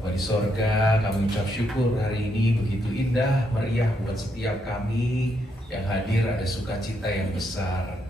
Bapa di sorga, kami ucap syukur hari ini begitu indah, meriah buat setiap kami yang hadir. Ada sukacita yang besar.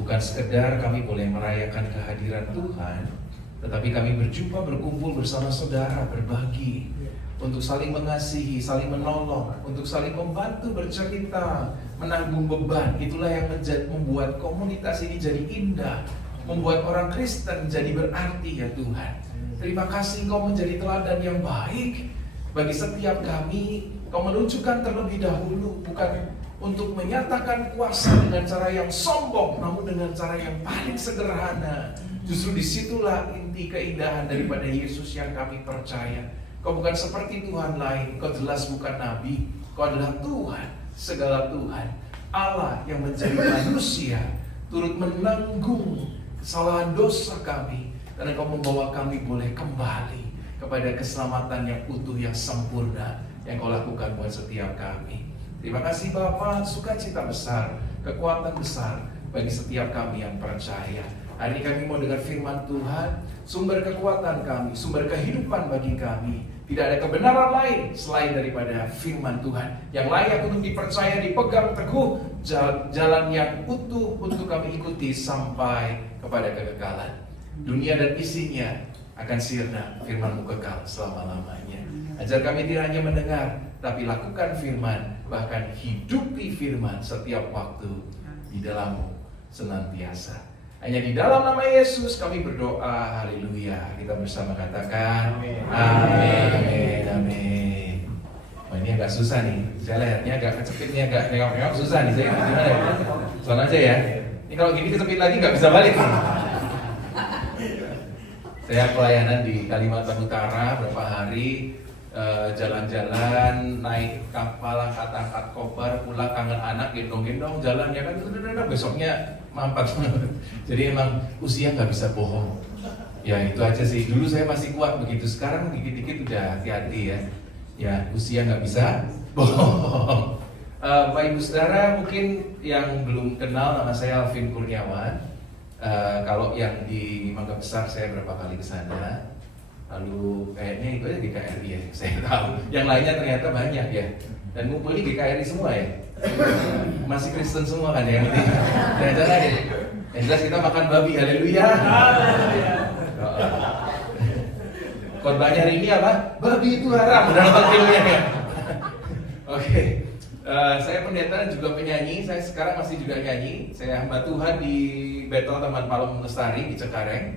Bukan sekedar kami boleh merayakan kehadiran Tuhan, tetapi kami berjumpa, berkumpul bersama saudara, berbagi, untuk saling mengasihi, saling menolong, untuk saling membantu, bercerita, menanggung beban. Itulah yang membuat komunitas ini jadi indah, membuat orang Kristen jadi berarti ya Tuhan. Terima kasih Engkau menjadi teladan yang baik bagi setiap kami. Kau menunjukkan terlebih dahulu, bukan untuk menyatakan kuasa dengan cara yang sombong, namun dengan cara yang paling sederhana. Justru disitulah inti keindahan daripada Yesus yang kami percaya. Kau bukan seperti Tuhan lain, Kau jelas bukan Nabi. Kau adalah Tuhan, segala Tuhan, Allah yang menjadi manusia, turut menanggung kesalahan dosa kami. Dan Engkau membawa kami boleh kembali kepada keselamatan yang utuh, yang sempurna, yang Kau lakukan buat setiap kami. Terima kasih Bapa, sukacita besar, kekuatan besar bagi setiap kami yang percaya. Hari ini kami mau dengar firman Tuhan, sumber kekuatan kami, sumber kehidupan bagi kami. Tidak ada kebenaran lain selain daripada firman Tuhan yang layak untuk dipercaya, dipegang teguh, jalan yang utuh untuk kami ikuti sampai kepada kekekalan. Dunia dan isinya akan sirna, firman-Mu kekal selama-lamanya. Ajar kami tidak hanya mendengar, tapi lakukan firman, bahkan hidupi firman setiap waktu di dalam-Mu senantiasa. Hanya di dalam nama Yesus kami berdoa, haleluya. Kita bersama katakan amin, amin, amin. Oh, ini agak susah nih, saya lihatnya agak kecepit nih, agak nengok-nengok susah nih. Saya gimana ya? Soal aja ya. Ini kalau gini kecepit lagi nggak bisa balik nih. Saya pelayanan di Kalimantan Utara berapa hari, jalan-jalan, naik kapal, angkat-angkat koper, pulang kangen anak, gendong-gendong, jalan ya kan, besoknya mampat. Jadi emang usia nggak bisa bohong. Ya itu aja sih. Dulu saya masih kuat begitu, sekarang dikit-dikit udah hati-hati ya. Ya usia nggak bisa bohong. Bapak Ibu Saudara, mungkin yang belum kenal, nama saya Alvin Kurniawan. Kalau yang di Mangga Besar saya berapa kali ke sana. Lalu kayaknya itu aja GKRI ya, saya tahu. Yang lainnya ternyata banyak ya. Dan ngumpul ini GKRI semua ya. Masih Kristen semua kan ya. Jangan-jangan ya. Yang jelas kita makan babi, haleluya. Korbannya hari ini apa? Babi itu haram dalam Alkitab ya. Oke. Saya pendeta juga penyanyi, saya sekarang masih juga nyanyi. Saya hamba Tuhan di Betel Taman Palem Lestari di Cengkareng.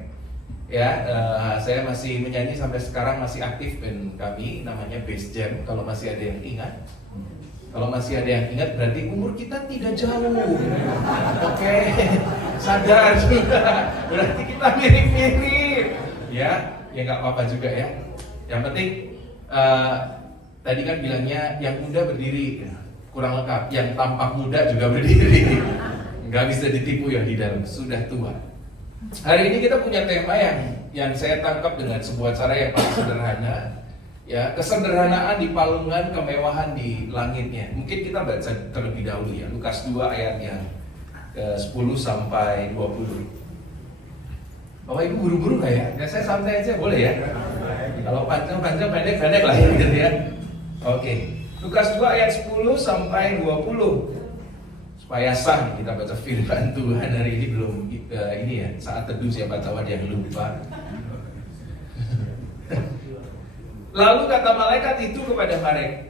Ya, saya masih menyanyi sampai sekarang, masih aktif band kami namanya Bass Jam. Kalau masih ada yang ingat, kalau masih ada yang ingat berarti umur kita tidak jauh. Oke, sadar juga. Berarti kita mirip-mirip. Ya nggak apa-apa juga ya. Yang penting tadi kan bilangnya yang muda berdiri. Kurang lengkap, yang tampak muda juga berdiri. Nggak bisa ditipu yang di dalam sudah tua. Hari ini kita punya tema yang saya tangkap dengan sebuah cara yang paling sederhana. Ya, kesederhanaan di palungan, kemewahan di langitnya. Mungkin kita baca terlebih dahulu ya, Lukas 2 ayat yang ke-10 sampai 20. Bapak Ibu buru-buru nggak ya? Ya saya santai aja boleh ya. Kalau panjang-panjang, pendek-pendek lah ya gitu ya. Oke. Lukas 2 ayat 10 sampai 20. Supaya sah kita baca firman Tuhan hari ini. Belum ini ya, saat teduh siapa tahu ada yang lupa. Lalu kata malaikat itu kepada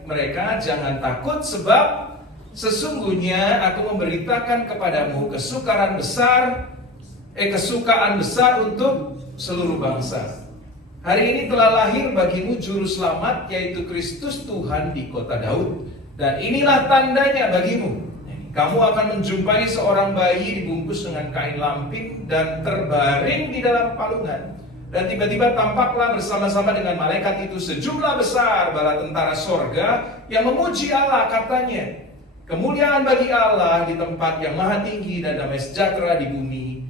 mereka, jangan takut sebab sesungguhnya aku memberitakan kepadamu kesukaan besar untuk seluruh bangsa. Hari ini telah lahir bagimu juru selamat, yaitu Kristus Tuhan di kota Daud. Dan inilah tandanya bagimu. Kamu akan menjumpai seorang bayi dibungkus dengan kain lampin dan terbaring di dalam palungan. Dan tiba-tiba tampaklah bersama-sama dengan malaikat itu sejumlah besar bala tentara sorga yang memuji Allah, katanya, kemuliaan bagi Allah di tempat yang maha tinggi dan damai sejahtera di bumi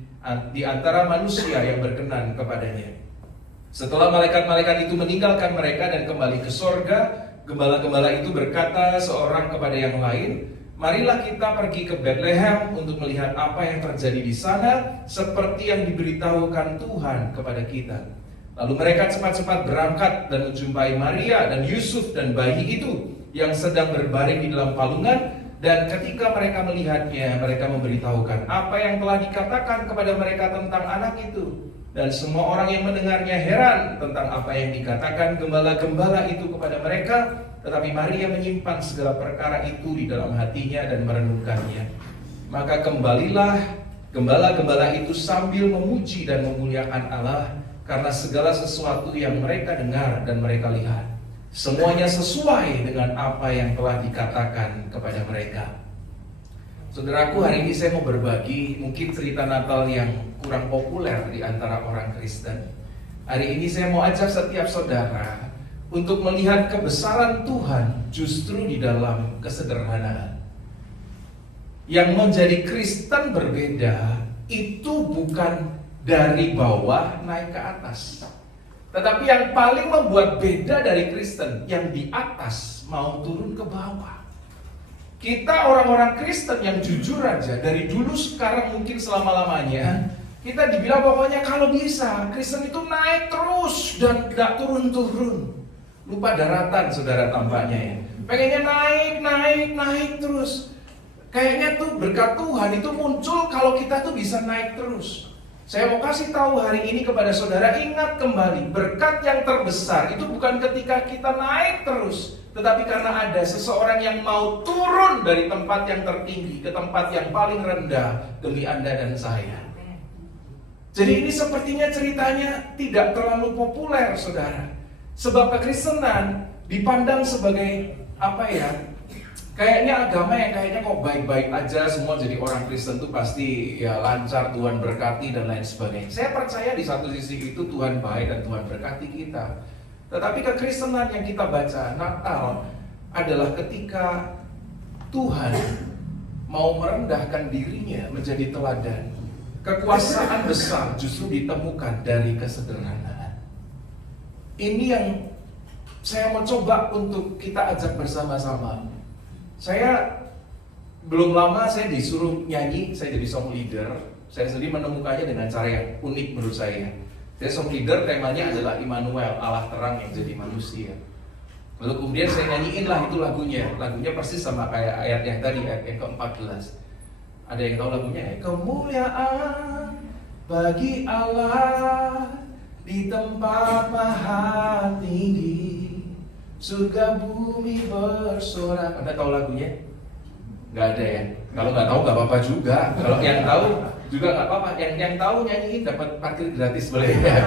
di antara manusia yang berkenan kepadanya. Setelah malaikat-malaikat itu meninggalkan mereka dan kembali ke sorga, gembala-gembala itu berkata seorang kepada yang lain, marilah kita pergi ke Bethlehem untuk melihat apa yang terjadi di sana, seperti yang diberitahukan Tuhan kepada kita. Lalu mereka cepat-cepat berangkat dan menjumpai Maria dan Yusuf dan bayi itu yang sedang berbaring di dalam palungan. Dan ketika mereka melihatnya, mereka memberitahukan apa yang telah dikatakan kepada mereka tentang anak itu. Dan semua orang yang mendengarnya heran tentang apa yang dikatakan gembala-gembala itu kepada mereka. Tetapi Maria menyimpan segala perkara itu di dalam hatinya dan merenungkannya. Maka kembalilah gembala-gembala itu sambil memuji dan memuliakan Allah, karena segala sesuatu yang mereka dengar dan mereka lihat, semuanya sesuai dengan apa yang telah dikatakan kepada mereka. Saudaraku, hari ini saya mau berbagi mungkin cerita Natal yang kurang populer di antara orang Kristen. Hari ini saya mau ajak setiap saudara untuk melihat kebesaran Tuhan justru di dalam kesederhanaan. Yang menjadi Kristen berbeda itu bukan dari bawah naik ke atas, tetapi yang paling membuat beda dari Kristen, yang di atas mau turun ke bawah. Kita orang-orang Kristen yang jujur aja, dari dulu sekarang mungkin selama-lamanya, kita dibilang pokoknya kalau bisa Kristen itu naik terus dan gak turun-turun. Lupa daratan saudara tampaknya ya. Pengennya naik terus. Kayaknya tuh berkat Tuhan itu muncul kalau kita tuh bisa naik terus. Saya mau kasih tahu hari ini kepada saudara, ingat kembali, berkat yang terbesar itu bukan ketika kita naik terus, tetapi karena ada seseorang yang mau turun dari tempat yang tertinggi ke tempat yang paling rendah demi Anda dan saya. Jadi ini sepertinya ceritanya tidak terlalu populer, saudara. Sebab kekristenan dipandang sebagai kayaknya agama yang kayaknya kok baik-baik aja, semua jadi orang Kristen tuh pasti ya lancar, Tuhan berkati dan lain sebagainya. Saya percaya di satu sisi itu Tuhan baik dan Tuhan berkati kita. Tetapi kekristenan yang kita baca Natal adalah ketika Tuhan mau merendahkan dirinya menjadi teladan. Kekuasaan besar justru ditemukan dari kesederhanaan. Ini yang saya mau coba untuk kita ajak bersama-sama. Saya belum lama saya disuruh nyanyi, saya jadi song leader. Saya sendiri menemukannya dengan cara yang unik menurut saya. Saya song leader, temanya adalah Immanuel, Allah terang yang jadi manusia. Lalu kemudian saya nyanyiin lah itu lagunya. Lagunya persis sama kayak ayat yang tadi, ayat yang ke-14. Ada yang tahu lagunya ya? Kemuliaan bagi Allah di tempat maha tinggi, surga bumi bersorak. Anda tahu lagunya? Nggak ada ya? Kalau nggak tahu nggak apa-apa juga. Kalau yang tahu juga nggak apa-apa. Yang tahu nyanyiin dapat parkir gratis boleh ya?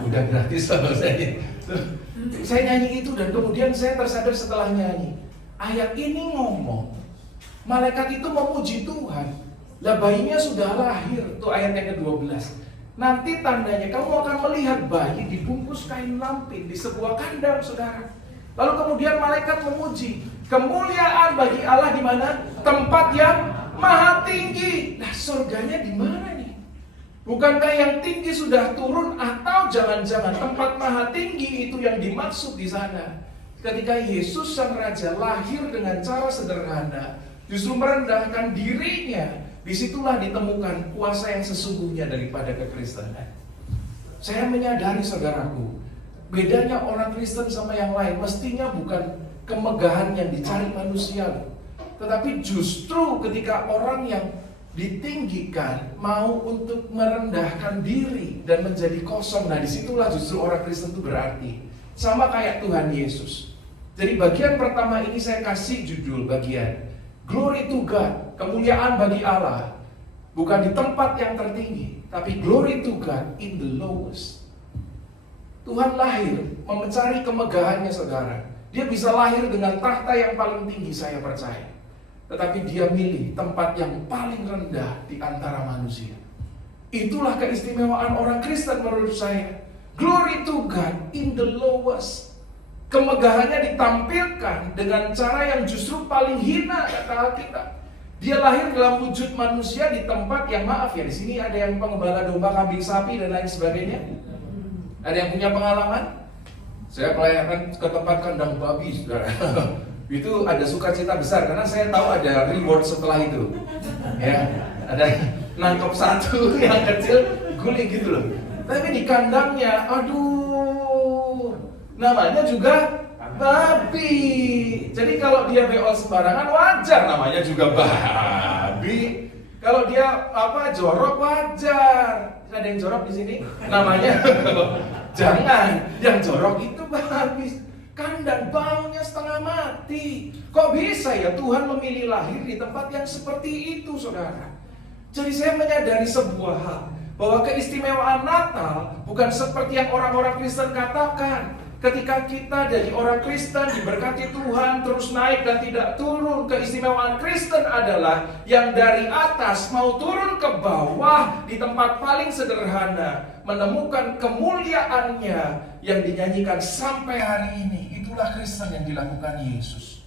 Udah gratis kalau saya. Saya nyanyi itu dan kemudian saya tersadar setelah nyanyi. Ayat ini ngomong, malaikat itu memuji Tuhan. Lah bayinya sudah lahir, tuh ayat yang ke-12. Nanti tandanya kamu akan melihat bayi dibungkus kain lampin di sebuah kandang, saudara. Lalu kemudian malaikat memuji, kemuliaan bagi Allah di mana? Tempat yang maha tinggi. Nah, surganya di mana nih? Bukankah yang tinggi sudah turun atau jangan-jangan tempat maha tinggi itu yang dimaksud di sana? Ketika Yesus sang Raja lahir dengan cara sederhana, justru merendahkan dirinya, disitulah ditemukan kuasa yang sesungguhnya daripada kekristenan. Saya menyadari saudaraku, bedanya orang Kristen sama yang lain mestinya bukan kemegahan yang dicari manusia, tetapi justru ketika orang yang ditinggikan mau untuk merendahkan diri dan menjadi kosong. Nah disitulah justru orang Kristen itu berarti sama kayak Tuhan Yesus. Jadi bagian pertama ini saya kasih judul bagian Glory to God, kemuliaan bagi Allah. Bukan di tempat yang tertinggi, tapi glory to God in the lowest. Tuhan lahir mencari kemegahannya, saudara. Dia bisa lahir dengan tahta yang paling tinggi, saya percaya. Tetapi dia milih tempat yang paling rendah di antara manusia. Itulah keistimewaan orang Kristen menurut saya. Glory to God in the lowest. Kemegahannya ditampilkan dengan cara yang justru paling hina, kata Alkitab. Dia lahir dalam wujud manusia di tempat yang maaf ya, di sini ada yang pengembala domba, kambing, sapi dan lain sebagainya. Ada yang punya pengalaman? Saya pelayanan ke tempat kandang babi, saudara. Itu ada sukacita besar karena saya tahu ada reward setelah itu. Ya, ada nangkep satu yang kecil, guling gitu loh. Tapi di kandangnya, aduh, namanya juga babi. Jadi kalau dia beol sembarangan wajar, namanya juga babi. Kalau dia jorok wajar. Ada yang jorok di sini? Namanya jangan. Yang jorok itu babi. Kandang baunya setengah mati. Kok bisa ya Tuhan memilih lahir di tempat yang seperti itu, saudara? Jadi saya menyadari sebuah hal, bahwa keistimewaan Natal bukan seperti yang orang-orang Kristen katakan. Ketika kita jadi orang Kristen, diberkati Tuhan, terus naik dan tidak turun. Keistimewaan Kristen adalah yang dari atas mau turun ke bawah di tempat paling sederhana, menemukan kemuliaannya yang dinyanyikan sampai hari ini. Itulah Kristen yang dilakukan Yesus.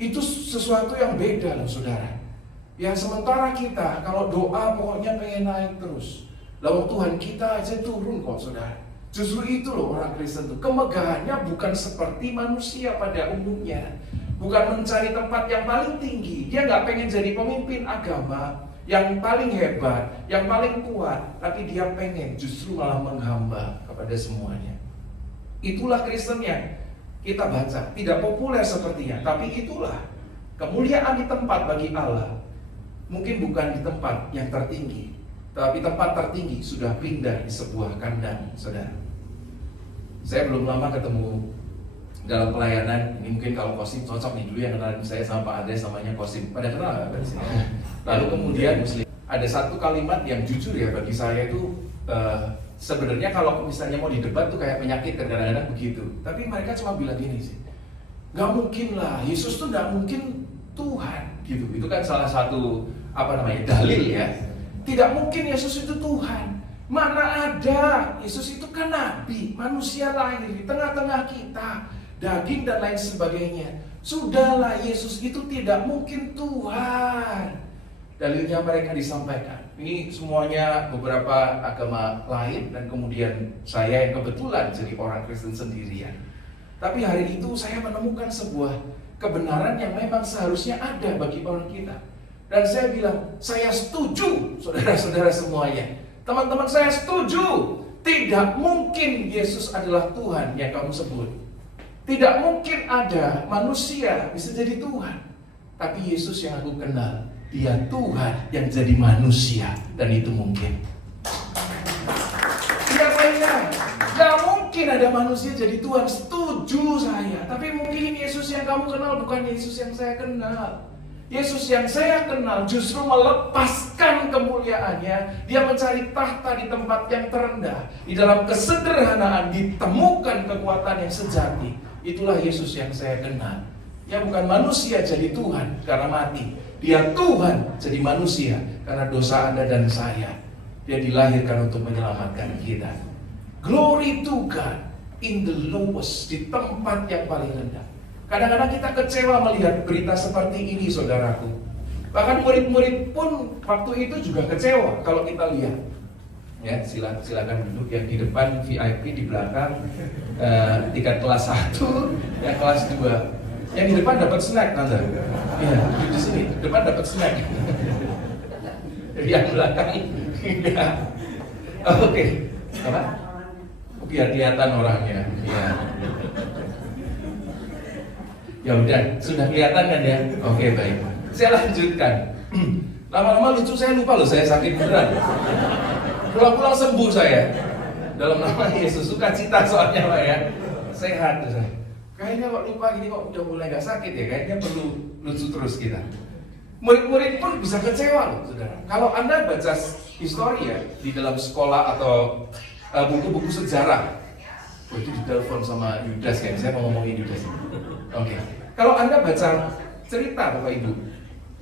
Itu sesuatu yang beda loh, saudara. Yang sementara kita kalau doa pokoknya pengen naik terus. Lalu Tuhan kita aja turun kok, saudara. Justru itu loh orang Kristen tuh. Kemegahannya bukan seperti manusia pada umumnya. Bukan mencari tempat yang paling tinggi. Dia nggak pengen jadi pemimpin agama yang paling hebat, yang paling kuat. Tapi dia pengen justru malah menghamba kepada semuanya. Itulah Kristen yang kita baca. Tidak populer sepertinya, tapi itulah kemuliaan di tempat bagi Allah. Mungkin bukan di tempat yang tertinggi, tapi tempat tertinggi sudah pindah di sebuah kandang, saudara. Saya belum lama ketemu dalam pelayanan. Ini mungkin kalau Kosim cocok nih, dulu yang kenalin saya sama Pak Ades namanya Kosim. Pada kenal nggak? Lalu kemudian Muslim. Ada satu kalimat yang jujur ya bagi saya itu sebenarnya kalau misalnya mau didebat tuh kayak menyakitkan, kadang-kadang begitu. Tapi mereka cuma bilang gini sih, nggak mungkin lah, Yesus tuh nggak mungkin Tuhan gitu. Itu kan salah satu dalil ya. Tidak mungkin Yesus itu Tuhan. Mana ada, Yesus itu kan nabi, manusia lahir di tengah-tengah kita, daging dan lain sebagainya. Sudahlah, Yesus itu tidak mungkin Tuhan. Dalilnya mereka disampaikan. Ini semuanya beberapa agama lain, dan kemudian saya yang kebetulan jadi orang Kristen sendirian. Tapi hari itu saya menemukan sebuah kebenaran yang memang seharusnya ada bagi orang kita. Dan saya bilang, saya setuju, saudara-saudara semuanya. Teman-teman, saya setuju. Tidak mungkin Yesus adalah Tuhan yang kamu sebut. Tidak mungkin ada manusia bisa jadi Tuhan. Tapi Yesus yang aku kenal, Dia Tuhan yang jadi manusia. Dan itu mungkin. Tidak banyak. Gak mungkin ada manusia jadi Tuhan. Setuju saya. Tapi mungkin Yesus yang kamu kenal bukan Yesus yang saya kenal. Yesus yang saya kenal justru melepaskan kemuliaannya. Dia mencari tahta di tempat yang terendah. Di dalam kesederhanaan ditemukan kekuatan yang sejati. Itulah Yesus yang saya kenal. Dia bukan manusia jadi Tuhan karena mati. Dia Tuhan jadi manusia karena dosa Anda dan saya. Dia dilahirkan untuk menyelamatkan kita. Glory to God in the lowest, di tempat yang paling rendah. Kadang-kadang kita kecewa melihat berita seperti ini, saudaraku. Bahkan murid-murid pun waktu itu juga kecewa kalau kita lihat. Ya, silakan duduk yang di depan VIP, di belakang tingkat kelas 1, yang kelas 2. Yang di depan dapat snack, Tante. Iya, di sini depan dapat snack. Yang belakang enggak. Oke. Apa? Biar kelihatan orangnya. Iya. Ya udah, sudah kelihatan kan ya? Oke, baik. Saya lanjutkan. Lama-lama lucu, saya lupa loh, saya sakit beneran. Pulang-pulang sembuh saya. Dalam nama Yesus, sukacita soalnya Pak ya. Sehat tuh saya. Kayaknya kok lupa gini kok udah mulai gak sakit ya. Kayaknya perlu lucu terus kita. Murid-murid pun bisa kecewa loh, saudara. Kalau Anda baca histori ya di dalam sekolah atau buku-buku sejarah. Oh, itu ditelepon sama Yudas kan? Saya mau ngomongin Yudas. Oke. Kalau Anda baca cerita Bapak Ibu,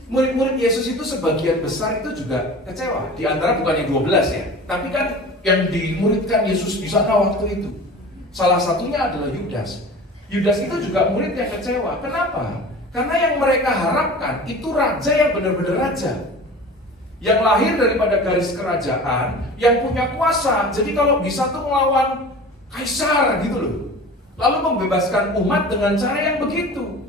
murid-murid Yesus itu sebagian besar itu juga kecewa. Di antara bukan yang 12 ya, tapi kan yang dimuridkan Yesus di sana waktu itu. Salah satunya adalah Yudas. Yudas itu juga murid yang kecewa. Kenapa? Karena yang mereka harapkan itu raja yang benar-benar raja. Yang lahir daripada garis kerajaan, yang punya kuasa. Jadi kalau bisa tuh melawan Kaisar gitu loh. Lalu membebaskan umat dengan cara yang begitu.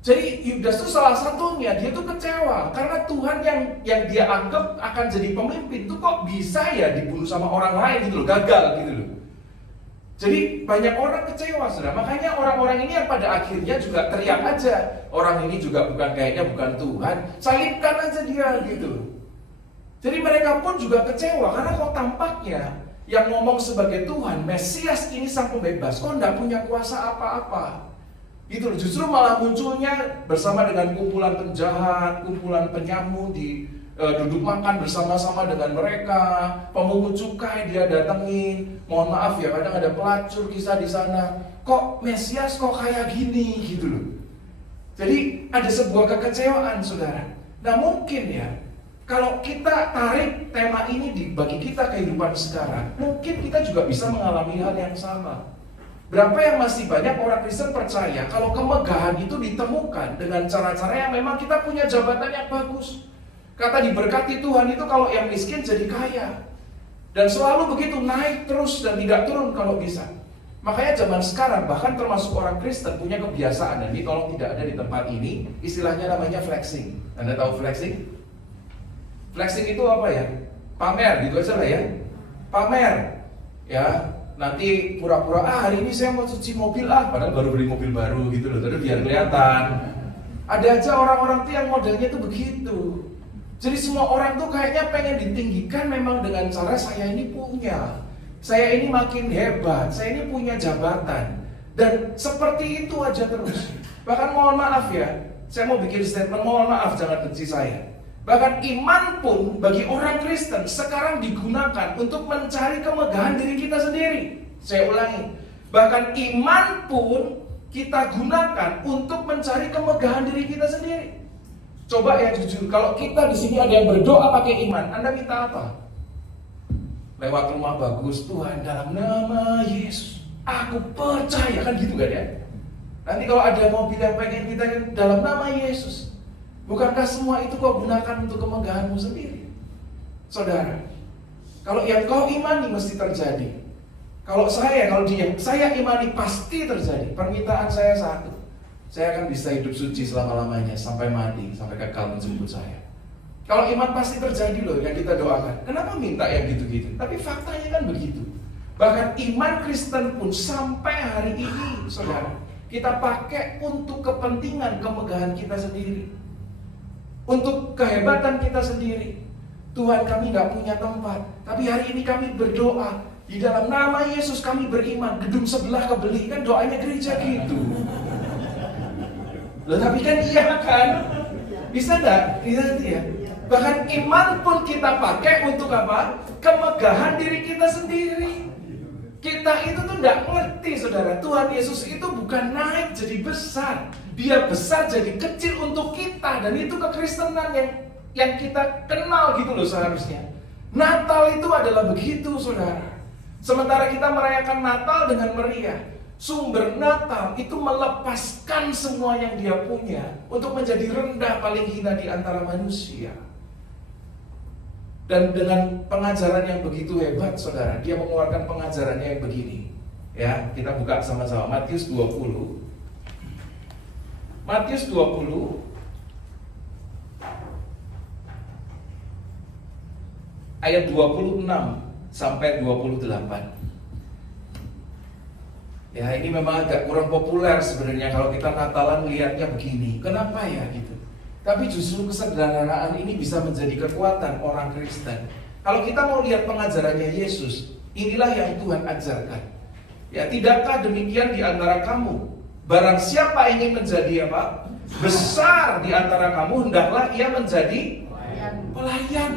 Jadi Yudas itu salah satunya, dia tuh kecewa karena Tuhan yang dia anggap akan jadi pemimpin itu kok bisa ya dibunuh sama orang lain gitu loh, gagal gitu loh. Jadi banyak orang kecewa, saudara. Makanya orang-orang ini yang pada akhirnya juga teriak aja, orang ini juga kayaknya bukan Tuhan, salibkan aja dia gitu. Jadi mereka pun juga kecewa karena kok tampaknya yang ngomong sebagai Tuhan, Mesias ini sang pembebas, kok enggak punya kuasa apa-apa. Gitu loh, justru malah munculnya bersama dengan kumpulan penjahat, kumpulan penyamun duduk makan bersama-sama dengan mereka, pemungut cukai dia datengin, mohon maaf ya kadang ada pelacur kisah di sana, kok Mesias kok kayak gini gitu loh. Jadi ada sebuah kekecewaan, saudara. Nah mungkin ya, kalau kita tarik tema ini bagi kita kehidupan sekarang, mungkin kita juga bisa mengalami hal yang sama. Berapa yang masih banyak orang Kristen percaya kalau kemegahan itu ditemukan dengan cara-cara yang memang kita punya jabatan yang bagus. Kata diberkati Tuhan itu kalau yang miskin jadi kaya. Dan selalu begitu naik terus dan tidak turun kalau bisa. Makanya zaman sekarang bahkan termasuk orang Kristen punya kebiasaan, dan ini tolong tidak ada di tempat ini, istilahnya namanya flexing. Anda tahu flexing? Flexing itu apa ya? Pamer gitu aja lah ya. Pamer. Ya. Nanti pura-pura, hari ini saya mau cuci mobil padahal baru beli mobil baru gitu loh, tapi biar kelihatan. Ada aja orang-orang tuh yang modelnya tuh begitu. Jadi semua orang tuh kayaknya pengen ditinggikan memang dengan cara saya ini punya, saya ini makin hebat, saya ini punya jabatan. Dan seperti itu aja terus. Bahkan mohon maaf ya, saya mau bikin statement, mohon maaf jangan benci saya. Bahkan iman pun bagi orang Kristen sekarang digunakan untuk mencari kemegahan diri kita sendiri. Saya ulangi, bahkan iman pun kita gunakan untuk mencari kemegahan diri kita sendiri. Coba ya jujur, kalau kita di sini ada yang berdoa pakai iman, Anda minta apa? Lewat rumah bagus, Tuhan dalam nama Yesus, aku percaya, kan gitu kan ya? Nanti kalau ada mobil yang pengen kita dalam nama Yesus, bukankah semua itu kau gunakan untuk kemegahanmu sendiri? Saudara, kalau yang kau imani mesti terjadi. Kalau saya imani pasti terjadi. Permintaan saya satu, saya akan bisa hidup suci selama-lamanya sampai mati, sampai kekal menjemput saya. Kalau iman pasti terjadi loh yang kita doakan. Kenapa minta yang gitu-gitu? Tapi faktanya kan begitu. Bahkan iman Kristen pun sampai hari ini, saudara, kita pakai untuk kepentingan kemegahan kita sendiri, untuk kehebatan kita sendiri. Tuhan, kami gak punya tempat, tapi hari ini kami berdoa, di dalam nama Yesus kami beriman, gedung sebelah kebeli. Kan doanya gereja gitu. Loh tapi kan iya kan? Bisa gak? Bisa ya. Bahkan iman pun kita pakai untuk apa? Kemegahan diri kita sendiri. Kita itu tuh gak ngerti, saudara. Tuhan Yesus itu bukan naik jadi besar, Dia besar jadi kecil untuk kita. Dan itu kekristenan yang kita kenal gitu loh seharusnya. Natal itu adalah begitu, saudara. Sementara kita merayakan Natal dengan meriah, sumber Natal itu melepaskan semua yang dia punya untuk menjadi rendah, paling hina di antara manusia. Dan dengan pengajaran yang begitu hebat, saudara, dia mengeluarkan pengajarannya yang begini. Ya, kita buka sama-sama Matius 20. Matius 20 ayat 26 sampai 28. Ya, ini memang agak kurang populer sebenarnya kalau kita Natalan lihatnya begini. Kenapa ya gitu? Tapi justru kesederhanaan ini bisa menjadi kekuatan orang Kristen. Kalau kita mau lihat pengajarannya Yesus, inilah yang Tuhan ajarkan. Ya, tidakkah demikian di antara kamu? Barang siapa ingin menjadi apa? Besar di antara kamu, hendaklah ia menjadi pelayan.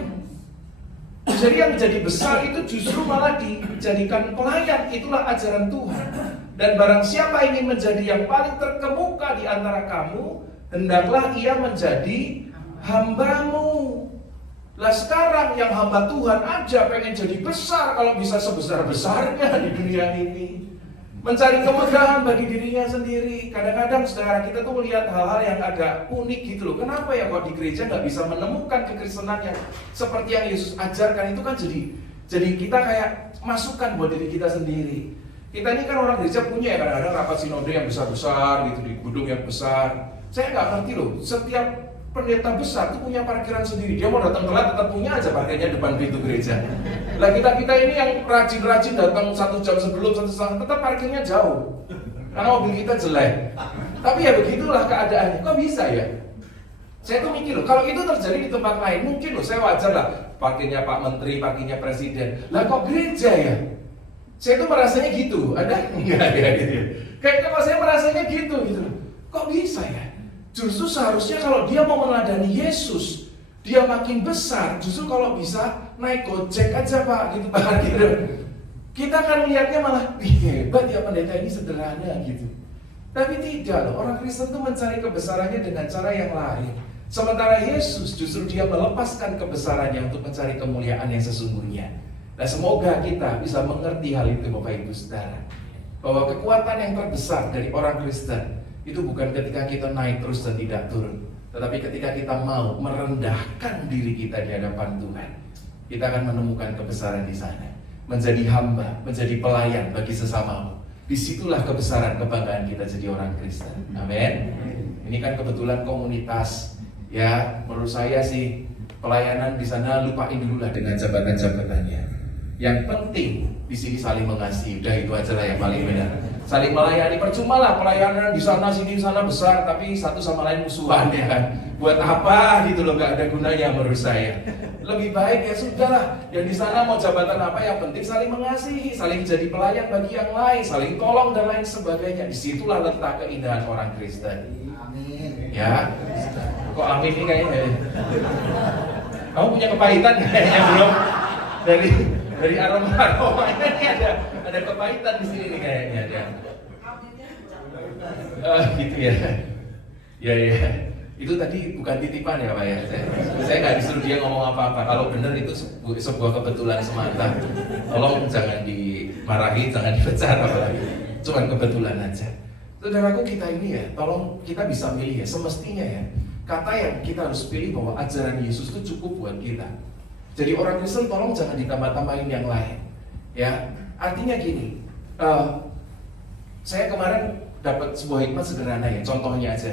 Jadi yang menjadi besar itu justru malah dijadikan pelayan. Itulah ajaran Tuhan. Dan barang siapa ingin menjadi yang paling terkemuka di antara kamu, hendaklah ia menjadi hambamu. Lah sekarang yang hamba Tuhan aja pengen jadi besar, kalau bisa sebesar-besarnya di dunia ini, mencari kemegahan bagi dirinya sendiri. Kadang-kadang saudara, kita tuh melihat hal-hal yang agak unik gitu loh. Kenapa ya kok di gereja nggak bisa menemukan kekristenan yang seperti yang Yesus ajarkan? Itu kan jadi kita kayak masukan buat diri kita sendiri. Kita ini kan orang gereja punya ya kadang-kadang rapat sinode yang besar-besar gitu, di gedung yang besar. Saya nggak ngerti loh, setiap pendeta besar itu punya parkiran sendiri. Dia mau datang telat tetap punya aja parkirnya depan pintu gereja. Lah kita ini yang rajin-rajin datang 1 jam sebelum, 1 jam tetap parkirnya jauh. Karena mobil kita jelek. Tapi ya begitulah keadaannya. Kok bisa ya? Saya tuh mikir loh, kalau itu terjadi di tempat lain mungkin loh, saya wajar lah. Parkirnya Pak Menteri, parkirnya Presiden. Lah kok gereja ya? Saya tuh merasanya gitu. Ada? Enggak ya gitu. Kayaknya kalau saya merasanya gitu. Kok bisa ya? Justru seharusnya kalau dia mau meneladani Yesus, dia makin besar. Justru kalau bisa naik Gojek aja Pak, gitu Pak. Gitu. Kita kan lihatnya malah, hebat ya pendeta ini sederhana gitu. Tapi tidak loh, orang Kristen tuh mencari kebesarannya dengan cara yang lain. Sementara Yesus justru dia melepaskan kebesarannya untuk mencari kemuliaan yang sesungguhnya. Nah semoga kita bisa mengerti hal itu Bapak Ibu Saudara. Bahwa kekuatan yang terbesar dari orang Kristen itu bukan ketika kita naik terus dan tidak turun, tetapi ketika kita mau merendahkan diri kita di hadapan Tuhan, kita akan menemukan kebesaran di sana. Menjadi hamba, menjadi pelayan bagi sesamamu. Disitulah kebesaran kebanggaan kita jadi orang Kristen. Amin. Ini kan kebetulan komunitas, ya menurut saya sih pelayanan di sana lupain dulu lah dengan jabatan-jabatannya. Yang penting di sini saling mengasihi. Udah itu aja lah yang paling benar. Saling melayani, percuma lah pelayanan di sana sini sana besar tapi satu sama lain musuhan ya kan. Buat apa gitu loh, gak ada gunanya menurut saya. Lebih baik ya sudahlah, yang di sana mau jabatan apa, yang penting saling mengasihi, saling jadi pelayan bagi yang lain, saling tolong dan lain sebagainya. Disitulah letak keindahan orang Kristen. Amin. Ya, kok amin ini kayaknya. Kamu punya kepahitan kayaknya belum dari aroma-aromanya ini ada kepahitan di sini kayaknya ada. Gitu ya. Ya. Itu tadi bukan titipan ya Pak ya. Saya nggak disuruh dia ngomong apa-apa. Kalau benar itu sebuah kebetulan semata. Tolong jangan dimarahi, jangan dipecat apalagi. Cuman kebetulan aja. Saudaraku, kita ini ya, tolong kita bisa milih ya, semestinya ya. Kata yang kita harus pilih bahwa ajaran Yesus itu cukup buat kita. Jadi orang Kristen tolong jangan ditambah-tambahin yang lain. Ya, artinya gini. Saya kemarin dapat sebuah hikmat sederhana ya, contohnya aja.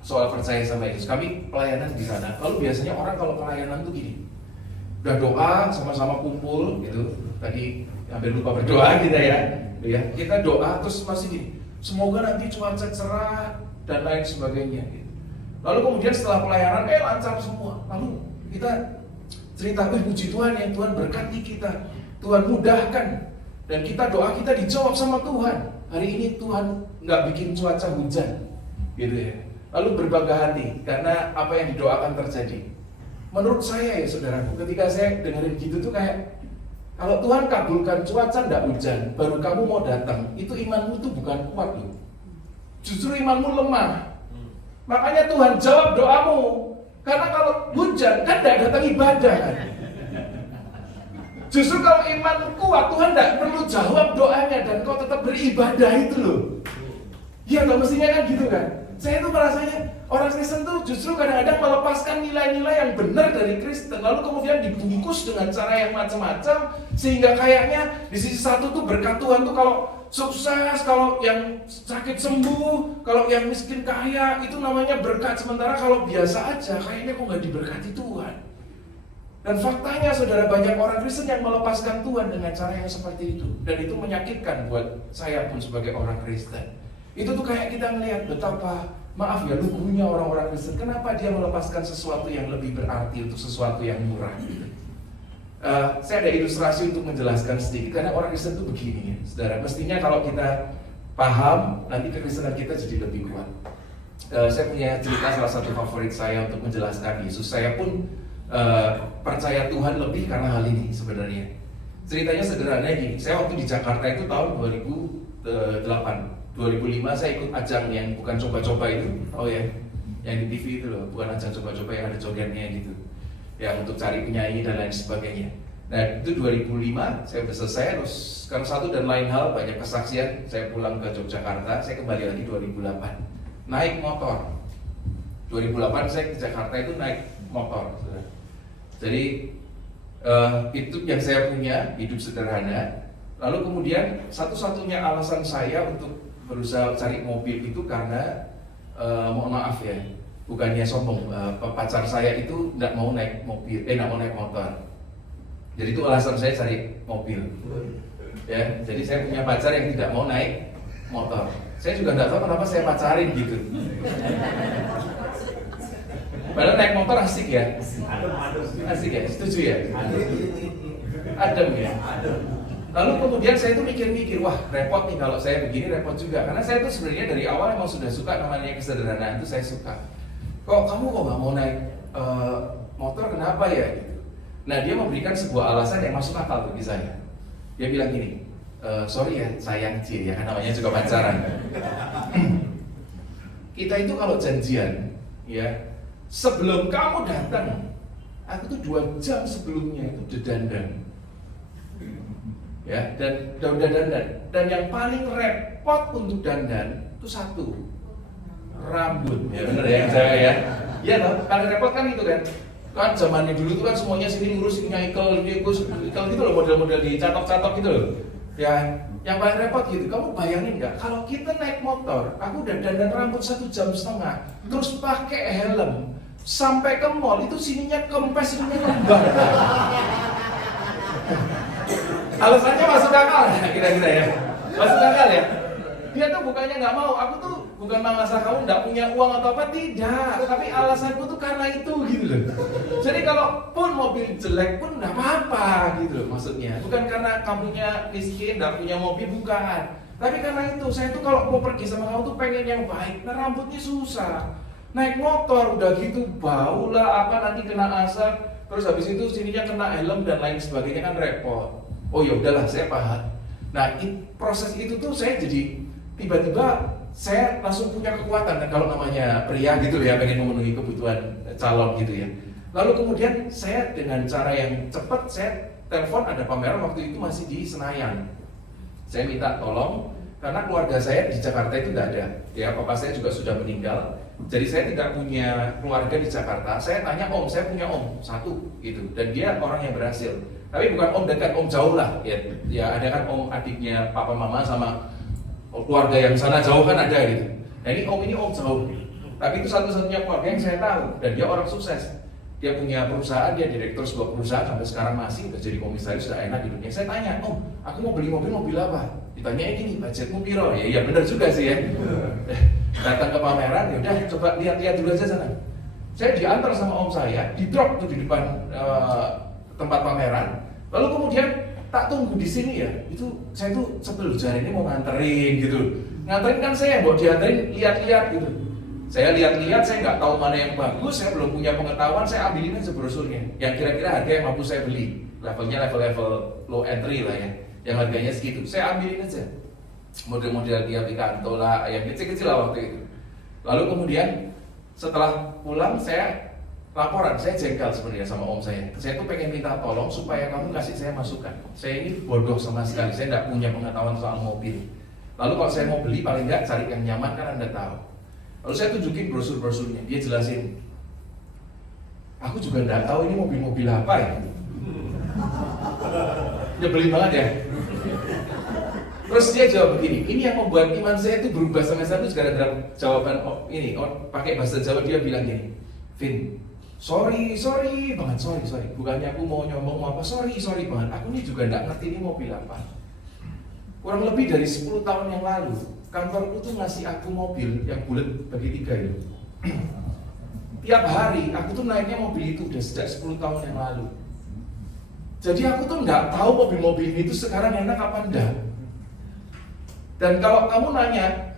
Soal percaya sama Yesus, kami pelayanan di sana. Lalu biasanya orang kalau pelayanan tuh gini, udah doa sama-sama kumpul gitu. Tadi hampir lupa berdoa kita ya. Kita doa terus masih gini, semoga nanti cuaca cerah dan lain sebagainya. Gitu. Lalu kemudian setelah pelayanan lancar semua. Lalu kita cerita, puji Tuhan ya, Tuhan berkati kita, Tuhan mudahkan, dan kita doa kita dijawab sama Tuhan. Hari ini Tuhan nggak bikin cuaca hujan, gitu ya. Lalu berbangga hati karena apa yang didoakan terjadi. Menurut saya ya saudaraku, ketika saya dengerin gitu tuh kayak, kalau Tuhan kabulkan cuaca nggak hujan, baru kamu mau datang, itu imanmu tuh bukan kuat loh. Justru imanmu lemah. Makanya Tuhan jawab doamu. Karena kalau hujan kan nggak datang ibadah kan. Justru kalau iman kuat, Tuhan nggak perlu jawab doanya dan kau tetap beribadah itu loh. Iya nggak, mestinya kan gitu kan. Saya tuh merasanya orang Kristen tuh justru kadang-kadang melepaskan nilai-nilai yang benar dari Kristen, lalu kemudian dibungkus dengan cara yang macam-macam, sehingga kayaknya di sisi satu tuh berkat Tuhan tuh kalau sukses, kalau yang sakit sembuh, kalau yang miskin kaya, itu namanya berkat. Sementara kalau biasa aja kayaknya kok nggak diberkati Tuhan. Dan faktanya saudara, banyak orang Kristen yang melepaskan Tuhan dengan cara yang seperti itu, dan itu menyakitkan buat saya pun sebagai orang Kristen. Itu tuh kayak kita melihat betapa, maaf ya, lugunya orang-orang Kristen. Kenapa dia melepaskan sesuatu yang lebih berarti untuk sesuatu yang murah? Saya ada ilustrasi untuk menjelaskan sedikit. Karena orang Kristen itu begini ya, saudara. Mestinya kalau kita paham, nanti kekristenan kita jadi lebih kuat. Saya punya cerita salah satu favorit saya untuk menjelaskan Yesus. Saya pun percaya Tuhan lebih karena hal ini sebenarnya. Ceritanya sederhana gini. Saya waktu di Jakarta itu tahun 2008. 2005 saya ikut ajang yang bukan coba-coba itu, ya, yang di TV itu loh, bukan ajang coba-coba yang ada jogetnya gitu, ya untuk cari penyanyi dan lain sebagainya. Nah itu 2005 saya udah selesai, terus karena satu dan lain hal banyak kesaksian, saya pulang ke Yogyakarta, saya kembali lagi 2008, naik motor. 2008 saya ke Jakarta itu naik motor, jadi itu yang saya punya, hidup sederhana. Lalu kemudian satu-satunya alasan saya untuk berusaha cari mobil itu karena mohon maaf ya, bukannya sombong, pacar saya itu nggak mau naik mobil, nggak mau naik motor. Jadi itu alasan saya cari mobil. Ya, jadi saya punya pacar yang tidak mau naik motor. Saya juga nggak tahu kenapa saya pacarin gitu. Padahal naik motor asik ya, asik ya, setuju ya? Adem ya. Lalu kemudian saya tuh mikir-mikir, wah repot nih kalau saya begini, repot juga. Karena saya tuh sebenarnya dari awal emang sudah suka namanya kesederhanaan, itu saya suka. Kok kamu nggak mau naik motor, kenapa ya? Gitu. Nah dia memberikan sebuah alasan yang masuk akal bagi saya. Dia bilang gini, sorry ya sayang Cie ya, kan namanya juga pacaran. Kita itu kalau janjian, ya sebelum kamu datang, aku tuh 2 jam sebelumnya itu udah dandan. Ya, dan udah dandan. Dan yang paling repot untuk dandan itu satu, rambut. Ya bener ya yang saya ya. Iya toh, paling repot kan itu kan. Kan zamannya dulu tuh kan semuanya sini ngurus, ini ikel gitu loh, model-model dicatok-catok gitu loh. Ya, yang paling repot gitu. Kamu bayangin nggak? Kalau kita naik motor, aku udah dandan rambut 1,5 jam, terus pakai helm sampai ke mall itu sininya kempes, sininya lembab. Alasannya masuk akal ya, kira-kira ya. Masuk akal ya. Dia tuh bukannya nggak mau, aku tuh bukan masalah kamu nggak punya uang atau apa, tidak. Tapi alasanku tuh karena itu gitu loh. Jadi kalau pun mobil jelek pun nggak apa-apa gitu loh maksudnya. Bukan karena kamunya miskin, nggak punya mobil, bukan. Tapi karena itu, saya tuh kalau mau pergi sama kamu tuh pengen yang baik. Nah rambutnya susah. Naik motor udah gitu bau lah, apa nanti kena asap. Terus habis itu sininya kena helm dan lain sebagainya kan repot. Oh ya udahlah, saya paham. Nah, proses itu tuh saya jadi tiba-tiba saya langsung punya kekuatan. Dan kalau namanya pria gitu ya, pengen memenuhi kebutuhan calon gitu ya. Lalu kemudian saya dengan cara yang cepat, saya telepon, ada pameran waktu itu masih di Senayan. Saya minta tolong karena keluarga saya di Jakarta itu tidak ada. Ya, papa saya juga sudah meninggal. Jadi saya tidak punya keluarga di Jakarta. Saya tanya om, saya punya om satu gitu. Dan dia orang yang berhasil. Tapi bukan om dekat, om jauh lah. Ya ada kan om adiknya papa mama sama keluarga yang sana jauh kan ada gitu. Nah ini om jauh. Tapi itu satu-satunya keluarga yang saya tahu. Dan dia orang sukses. Dia punya perusahaan, dia direktur sebuah perusahaan sampai sekarang masih udah jadi komisaris, sudah enak hidupnya. Saya tanya, om, aku mau beli mobil apa? Ditanya gini, budgetmu piro? Ya iya bener juga sih ya. Datang ke pameran, ya udah coba lihat dulu aja sana. Saya diantar sama om saya, di drop tuh di depan tempat pameran. Lalu kemudian tak tunggu di sini ya. Itu saya tuh sebel jari ini mau nganterin gitu. Nganterin kan saya mau dianterin lihat-lihat gitu. Saya lihat-lihat, saya nggak tahu mana yang bagus, saya belum punya pengetahuan, saya ambilin aja brosurnya. Yang kira-kira harga yang mampu saya beli. Levelnya level low entry lah ya. Yang harganya segitu, saya ambilin aja. Model-model Kia Picanto lah, yang kecil-kecil lah waktu itu. Lalu kemudian setelah pulang saya laporan, saya jengkel sebenarnya sama om saya. Saya tuh pengen minta tolong supaya kamu kasih saya masukan. Saya ini bodoh sama sekali, saya nggak punya pengetahuan soal mobil. Lalu kalau saya mau beli paling nggak cari yang nyaman kan Anda tahu. Lalu saya tunjukin brosur-brosurnya, dia jelasin. Aku juga nggak tahu ini mobil-mobil apa ya. Nyebelin banget ya. Terus dia jawab begini, ini yang membuat iman saya itu berubah sama saya itu gara-gara jawaban pakai bahasa Jawa. Dia bilang gini, Vin, sorry banget, sorry. Bukannya aku mau nyombong apa, sorry banget. Aku ini juga nggak ngerti ini mobil apa. Kurang lebih dari 10 tahun yang lalu, kantorku tuh ngasih aku mobil yang bulat bagi 3 itu. Tiap hari aku tuh naiknya mobil itu udah sejak 10 tahun yang lalu. Jadi aku tuh nggak tahu mobil-mobil itu sekarang enak apa enggak. Dan kalau kamu nanya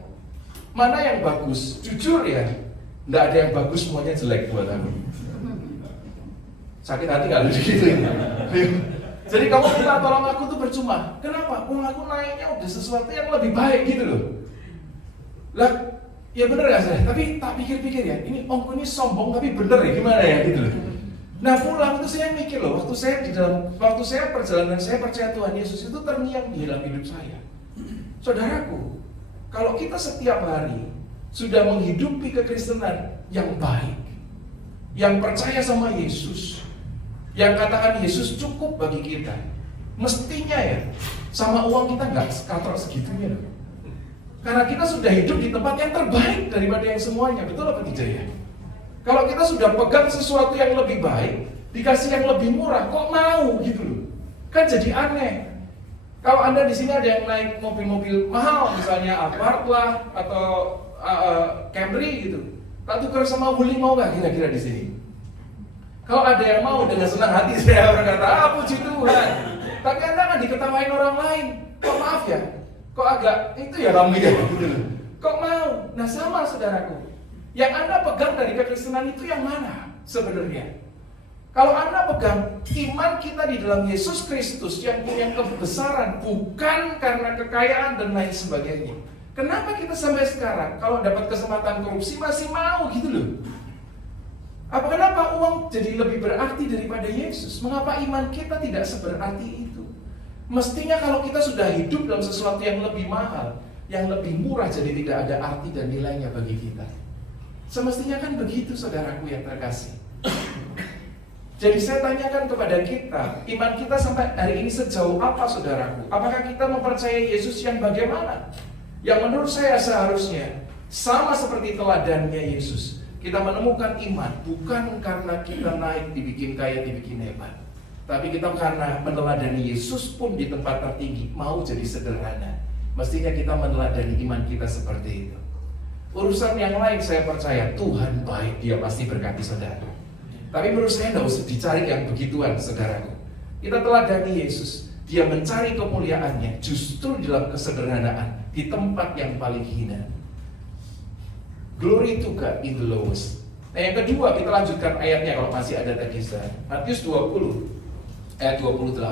mana yang bagus, jujur ya, nggak ada yang bagus, semuanya jelek buat aku. Sakit hati nggak lucu gitu ya. Jadi kamu minta tolong aku tuh percuma. Kenapa? Aku naiknya udah sesuatu yang lebih baik gitu loh. Lah, ya bener gak saya? Tapi tak pikir-pikir ya, ini omku ini sombong tapi bener ya, gimana ya gitu loh. Nah pulang itu saya mikir loh, waktu saya perjalanan saya percaya Tuhan Yesus itu terngiang di dalam hidup saya. Saudaraku, kalau kita setiap hari sudah menghidupi kekristenan yang baik, yang percaya sama Yesus, yang katakan Yesus cukup bagi kita, mestinya ya sama uang kita nggak katrok segitunya loh. Karena kita sudah hidup di tempat yang terbaik daripada yang semuanya. Betul apa tidak ya? Kalau kita sudah pegang sesuatu yang lebih baik, dikasih yang lebih murah, kok mau gitu loh? Kan jadi aneh. Kalau Anda di sini ada yang naik mobil-mobil mahal, misalnya Alphard lah atau Camry gitu, tak tukar sama Wuling, mau nggak kira-kira di sini? Kalau ada yang mau, dengan senang hati saya berkata, puji Tuhan. Tapi Anda kan diketawain orang lain. Kok maaf ya? Kok agak itu ya kamu ya gitu loh. Kok mau? Nah sama saudaraku. Yang Anda pegang dari kekristenan itu yang mana sebenarnya? Kalau Anda pegang iman kita di dalam Yesus Kristus yang punya kebesaran, bukan karena kekayaan dan lain sebagainya. Kenapa kita sampai sekarang kalau dapat kesempatan korupsi masih mau gitu loh? Kenapa uang jadi lebih berarti daripada Yesus? Mengapa iman kita tidak seberarti itu? Mestinya kalau kita sudah hidup dalam sesuatu yang lebih mahal, yang lebih murah, jadi tidak ada arti dan nilainya bagi kita. Semestinya kan begitu saudaraku yang terkasih. Jadi saya tanyakan kepada kita, iman kita sampai hari ini sejauh apa saudaraku? Apakah kita mempercayai Yesus yang bagaimana? Yang menurut saya seharusnya sama seperti teladannya Yesus. Kita menemukan iman bukan karena kita naik, dibikin kaya, dibikin hebat. Tapi kita karena meneladani Yesus pun di tempat tertinggi, mau jadi sederhana. Mestinya kita meneladani iman kita seperti itu. Urusan yang lain saya percaya Tuhan baik, Dia pasti berkati saudara. Tapi menurut saya tidak usah dicari yang begituan saudaraku. Kita teladani Yesus, Dia mencari kemuliaannya justru dalam kesederhanaan, di tempat yang paling hina. Glory to God in the lowest. Nah yang kedua, kita lanjutkan ayatnya kalau masih ada tadi saya. Matius 20 ayat 28.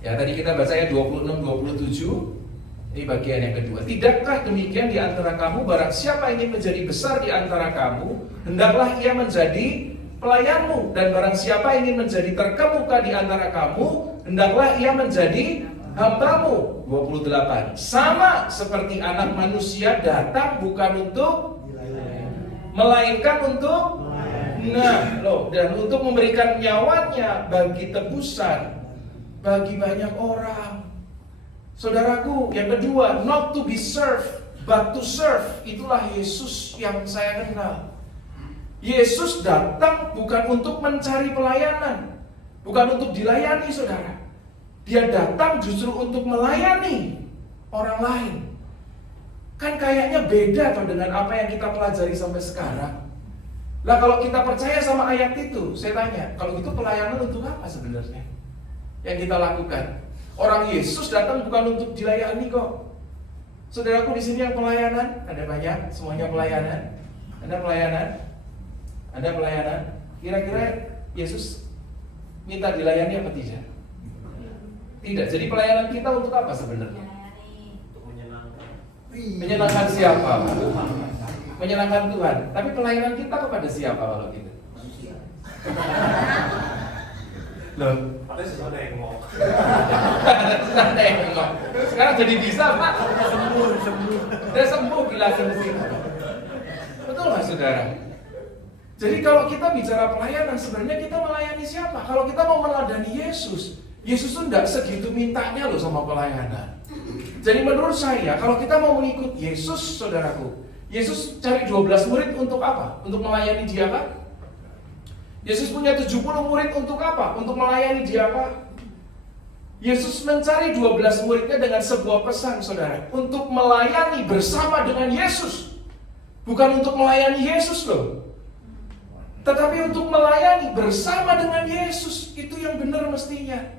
Ya tadi kita baca ayat 26-27. Ini bagian yang kedua. Tidakkah demikian di antara kamu, barang siapa ingin menjadi besar di antara kamu, hendaklah ia menjadi pelayanmu, dan barang siapa ingin menjadi terkemuka di antara kamu, hendaklah ia menjadi hambamu. 28. Sama seperti anak manusia datang bukan untuk melainkan untuk dan untuk memberikan nyawanya bagi tebusan bagi banyak orang. Saudaraku, yang kedua, not to be served but to serve. Itulah Yesus yang saya kenal. Yesus datang bukan untuk mencari pelayanan, bukan untuk dilayani saudara. Dia datang justru untuk melayani orang lain. Kan kayaknya beda toh dengan apa yang kita pelajari sampai sekarang. Lah kalau kita percaya sama ayat itu, saya tanya, kalau itu pelayanan untuk apa sebenarnya yang kita lakukan? Orang Yesus datang bukan untuk dilayani kok. Saudaraku di sini yang pelayanan, ada banyak, semuanya pelayanan. Ada pelayanan? Ada pelayanan? Kira-kira Yesus minta dilayani apa tidak? Tidak. Jadi pelayanan kita untuk apa sebenarnya? Menyenangkan siapa? Menyenangkan Tuhan. Tapi pelayanan kita kepada siapa kalau gitu? Loh, ada sesuatu yang ngomong. Sekarang jadi bisa, Pak. Udah sembuh bila sembuh. Betul nggak, saudara? Jadi kalau kita bicara pelayanan, sebenarnya kita melayani siapa? Kalau kita mau meladani Yesus, Yesus tuh nggak segitu mintanya loh sama pelayanan. Jadi menurut saya, kalau kita mau mengikut Yesus, saudaraku, Yesus cari 12 murid untuk apa? Untuk melayani dia kan? Yesus punya 70 murid untuk apa? Untuk melayani dia apa? Yesus mencari 12 muridnya dengan sebuah pesan, saudara, untuk melayani bersama dengan Yesus. Bukan untuk melayani Yesus loh, tetapi untuk melayani bersama dengan Yesus. Itu yang benar mestinya.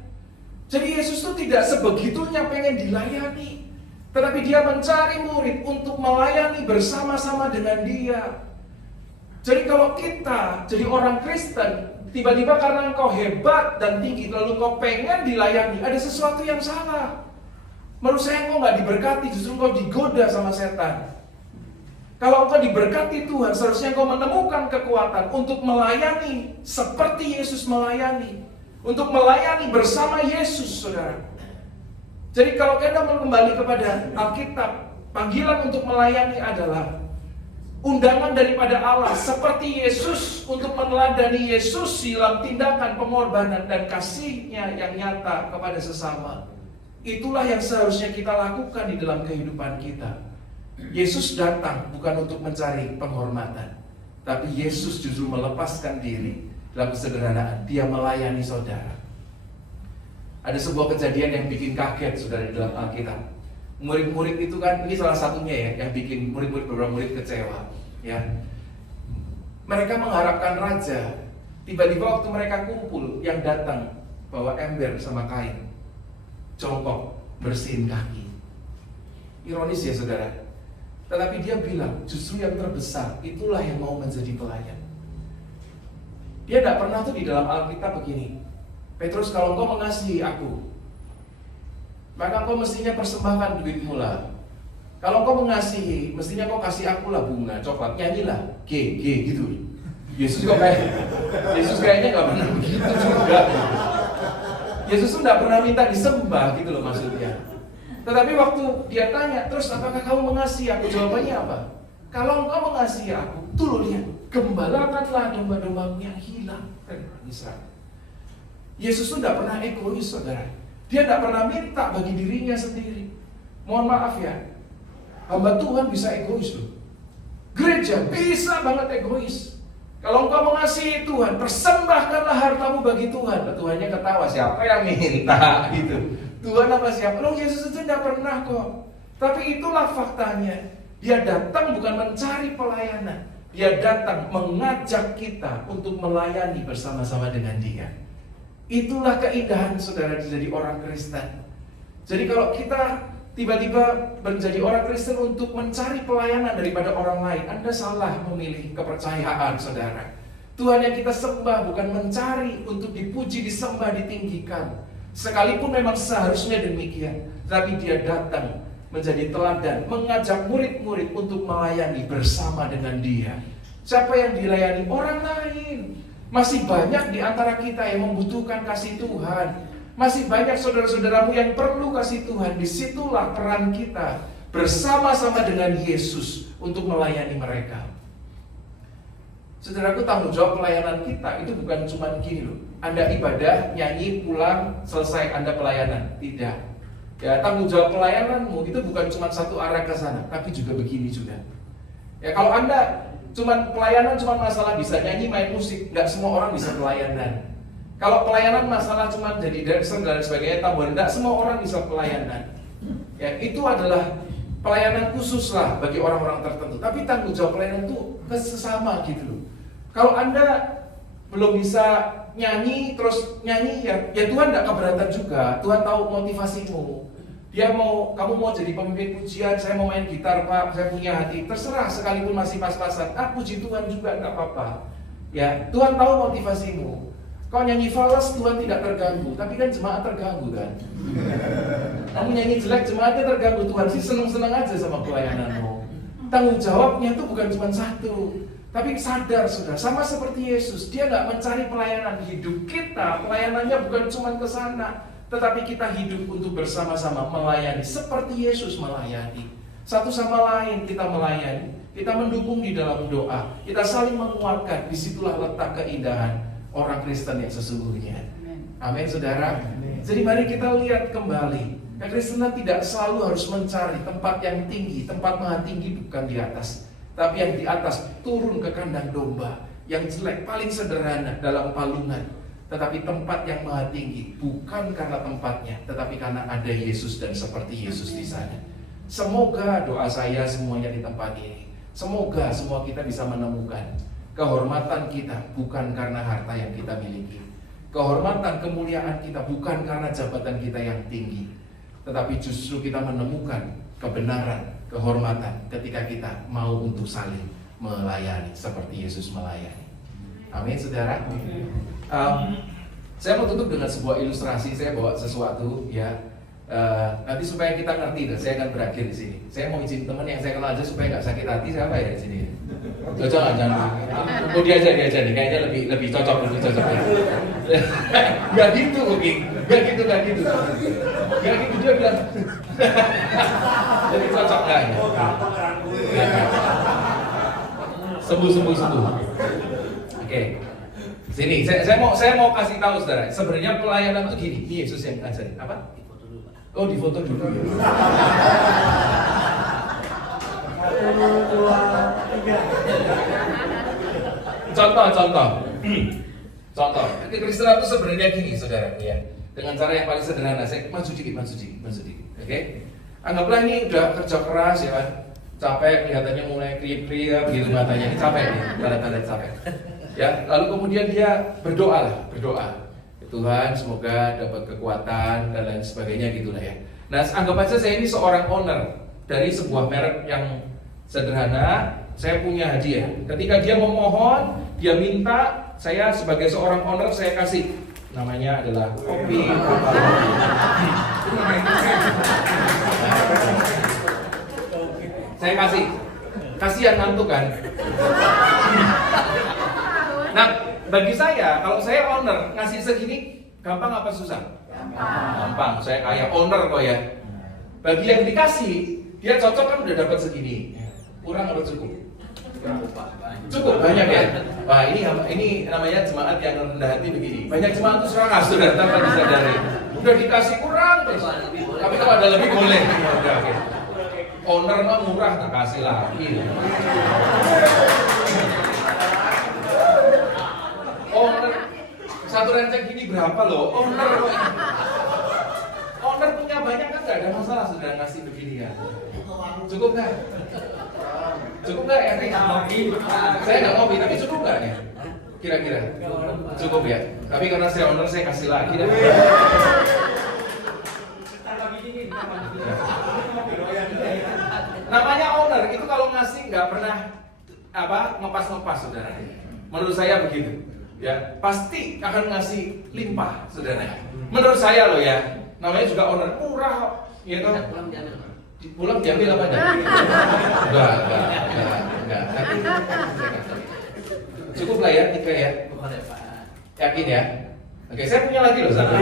Jadi Yesus itu tidak sebegitunya pengen dilayani, tetapi Dia mencari murid untuk melayani bersama-sama dengan Dia. Jadi kalau kita jadi orang Kristen, tiba-tiba karena engkau hebat dan tinggi, lalu engkau pengen dilayani, ada sesuatu yang salah. Menurut saya engkau gak diberkati, justru engkau digoda sama setan. Kalau engkau diberkati Tuhan, seharusnya engkau menemukan kekuatan untuk melayani seperti Yesus melayani, untuk melayani bersama Yesus, saudara. Jadi kalau kita mau kembali kepada Alkitab, panggilan untuk melayani adalah undangan daripada Allah, seperti Yesus untuk meneladani Yesus dalam tindakan pengorbanan dan kasih-Nya yang nyata kepada sesama. Itulah yang seharusnya kita lakukan di dalam kehidupan kita. Yesus datang bukan untuk mencari penghormatan, tapi Yesus justru melepaskan diri dalam kesederhanaan. Dia melayani saudara. Ada sebuah kejadian yang bikin kaget saudara di dalam Alkitab. Murid-murid itu kan, ini salah satunya ya, yang bikin beberapa murid kecewa ya. Mereka mengharapkan raja. Tiba-tiba waktu mereka kumpul, yang datang bawa ember sama kain, jongkok, bersihin kaki. Ironis ya saudara. Tetapi dia bilang, justru yang terbesar itulah yang mau menjadi pelayan. Dia tidak pernah tuh di dalam Alkitab begini, Petrus, kalau engkau mengasihi aku, maka engkau mestinya persembahkan duitmu lah. Kalau engkau mengasihi, mestinya kau kasih aku lah bunga, coklat, nyanyilah, G gitu. Yesus kayaknya nggak pernah begitu juga. Yesus tuh nggak pernah minta disembah gitu loh maksudnya. Tetapi waktu dia tanya, terus apakah kamu mengasihi aku? Jawabannya apa? Kalau engkau mengasihi aku, tuh lo lihat, gembalakanlah domba-dombamu yang hilang dari orang Israel. Yesus tuh tidak pernah egois saudara. Dia tidak pernah minta bagi dirinya sendiri. Mohon maaf ya, hamba Tuhan bisa egois loh. Gereja bisa banget egois. Kalau engkau mengasihi Tuhan, persembahkanlah hartamu bagi Tuhan. Tuhannya ketawa, siapa yang minta gitu. Tuhan apa siapa? Loh, Yesus itu tidak pernah kok. Tapi itulah faktanya. Dia datang bukan mencari pelayanan. Dia datang mengajak kita untuk melayani bersama-sama dengan Dia. Itulah keindahan saudara jadi orang Kristen. Jadi kalau kita tiba-tiba menjadi orang Kristen untuk mencari pelayanan daripada orang lain, Anda salah memilih kepercayaan saudara. Tuhan yang kita sembah bukan mencari untuk dipuji, disembah, ditinggikan. Sekalipun memang seharusnya demikian, tapi Dia datang menjadi teladan, mengajak murid-murid untuk melayani bersama dengan Dia. Siapa yang dilayani? Orang lain. Masih banyak di antara kita yang membutuhkan kasih Tuhan. Masih banyak saudara-saudaramu yang perlu kasih Tuhan. Disitulah peran kita bersama-sama dengan Yesus untuk melayani mereka. Saudaraku, tanggung jawab pelayanan kita itu bukan cuma gini loh. Anda ibadah, nyanyi, pulang, selesai Anda pelayanan. Tidak. Ya, tanggung jawab pelayananmu itu bukan cuma satu arah ke sana, tapi juga begini juga. Ya, kalau Anda pelayanan cuma masalah bisa nyanyi, main musik, nggak semua orang bisa pelayanan. Kalau pelayanan masalah cuma jadi dancer dan sebagainya, tambahan, nggak semua orang bisa pelayanan. Ya, itu adalah pelayanan khusus lah bagi orang-orang tertentu. Tapi tanggung jawab pelayanan itu sesama gitu loh. Kalau Anda belum bisa nyanyi, terus nyanyi ya Tuhan tidak keberatan juga. Tuhan tahu motivasimu. Kamu mau jadi pemimpin pujian, saya mau main gitar Pak, saya punya hati. Terserah, sekalipun masih pas-pasan. Puji Tuhan juga nggak apa-apa. Ya, Tuhan tahu motivasimu. Kau nyanyi fals, Tuhan tidak terganggu. Tapi kan jemaat terganggu kan. Kamu nyanyi jelek, jemaatnya terganggu. Tuhan sih seneng-seneng aja sama pelayananmu. Tanggung jawabnya itu bukan cuma satu. Tapi sadar saudara, sama seperti Yesus, Dia nggak mencari pelayanan hidup kita. Pelayanannya bukan cuma ke sana, tetapi kita hidup untuk bersama-sama melayani seperti Yesus melayani. Satu sama lain kita melayani, kita mendukung di dalam doa, kita saling menguatkan. Disitulah letak keindahan orang Kristen yang sesungguhnya. Amin saudara. Jadi mari kita lihat kembali, kekristenan tidak selalu harus mencari tempat yang tinggi. Tempat maha tinggi bukan di atas, tapi yang di atas turun ke kandang domba. Yang jelek, paling sederhana dalam palungan. Tetapi tempat yang maha tinggi bukan karena tempatnya, tetapi karena ada Yesus dan seperti Yesus di sana. Semoga doa saya semuanya di tempat ini, semoga semua kita bisa menemukan kehormatan kita bukan karena harta yang kita miliki. Kehormatan, kemuliaan kita bukan karena jabatan kita yang tinggi, tetapi justru kita menemukan kebenaran, kehormatan ketika kita mau untuk saling melayani seperti Yesus melayani. Amin saudara. Saya mau tutup dengan sebuah ilustrasi. Saya bawa sesuatu ya. Nanti supaya kita ngerti, dan saya akan berakhir di sini. Saya mau izin teman yang saya kenal aja supaya nggak sakit hati. Siapa ya di sini? Cocok nggak? Jangan. Oh dia aja nih. Kayaknya lebih cocok. Gak gitu, Oki. Gak gitu. Dia bilang. Lebih cocok nggak? Sembuh. Oke. Sini, saya mau kasih tahu saudara. Sebenarnya pelayanan itu gini. Ini Yesus yang ajarin. Apa? Oh, di foto dulu. Contoh. Kekristenan itu sebenarnya gini, saudara, ya. Dengan cara yang paling sederhana, saya maju dikit. Oke? Anggaplah ini udah kerja keras ya kan, capek, kelihatannya mulai kriip-kriip gitu matanya, ini capek nih, tanda-tanda capek. Ya, lalu kemudian dia berdoa. Tuhan semoga dapat kekuatan dan lain sebagainya gitulah ya. Nah, anggap aja saya ini seorang owner dari sebuah merek yang sederhana, saya punya hadiah. Ketika dia memohon, dia minta, saya sebagai seorang owner saya kasih. Namanya adalah kopi. Saya kasih yang ngantuk kan. Nah, bagi saya, kalau saya owner ngasih segini, gampang apa susah? Gampang. Saya kayak owner kok ya. Bagi yang dikasih, dia cocok kan udah dapat segini. Kurang atau cukup? Cukup banyak ya. Wah, ini namanya jemaat yang rendah hati begini. Banyak jemaat itu serangan sudah tanpa disadari. Udah dikasih kurang terus. Tapi kalau ada lebih boleh. Udah, oke. Owner mah murah, tak kasih lagi. Owner satu renceng gini berapa loh? Owner punya banyak kan nggak ada masalah sudah ngasih begini ya. Cukup nggak? Cukup nggak ya? Saya nggak ngopi, tapi cukup nggak ya? Kira-kira? Cukup ya? Tapi karena saya owner, saya kasih lagi dah. Namanya owner itu kalau ngasih nggak pernah ngepas saudara. Menurut saya begitu. Ya, pasti akan ngasih limpah saudara. Menurut saya loh ya. Namanya juga owner murah kok. Ya toh? Pulang diambil apa enggak? Enggak. Cukup lah ya, 3 ya. Yakin ya? Oke, saya punya lagi loh sana.